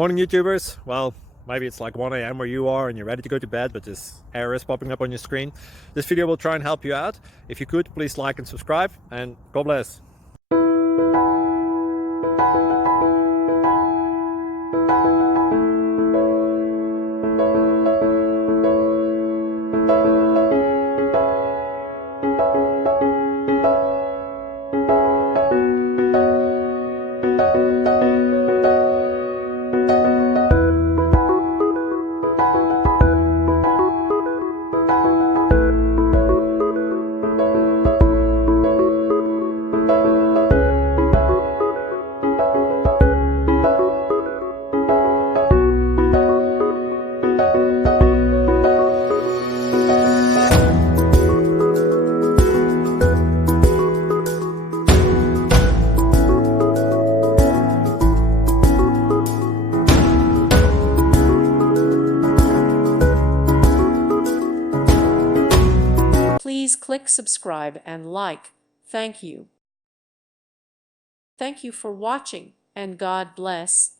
Morning YouTubers. Well, maybe it's like 1 a.m. where you are and you're ready to go to bed, but this error is popping up on your screen. This video will try and help you out. If you could, please like and subscribe, and God bless. Please click subscribe and like. Thank you. Thank you for watching, and God bless.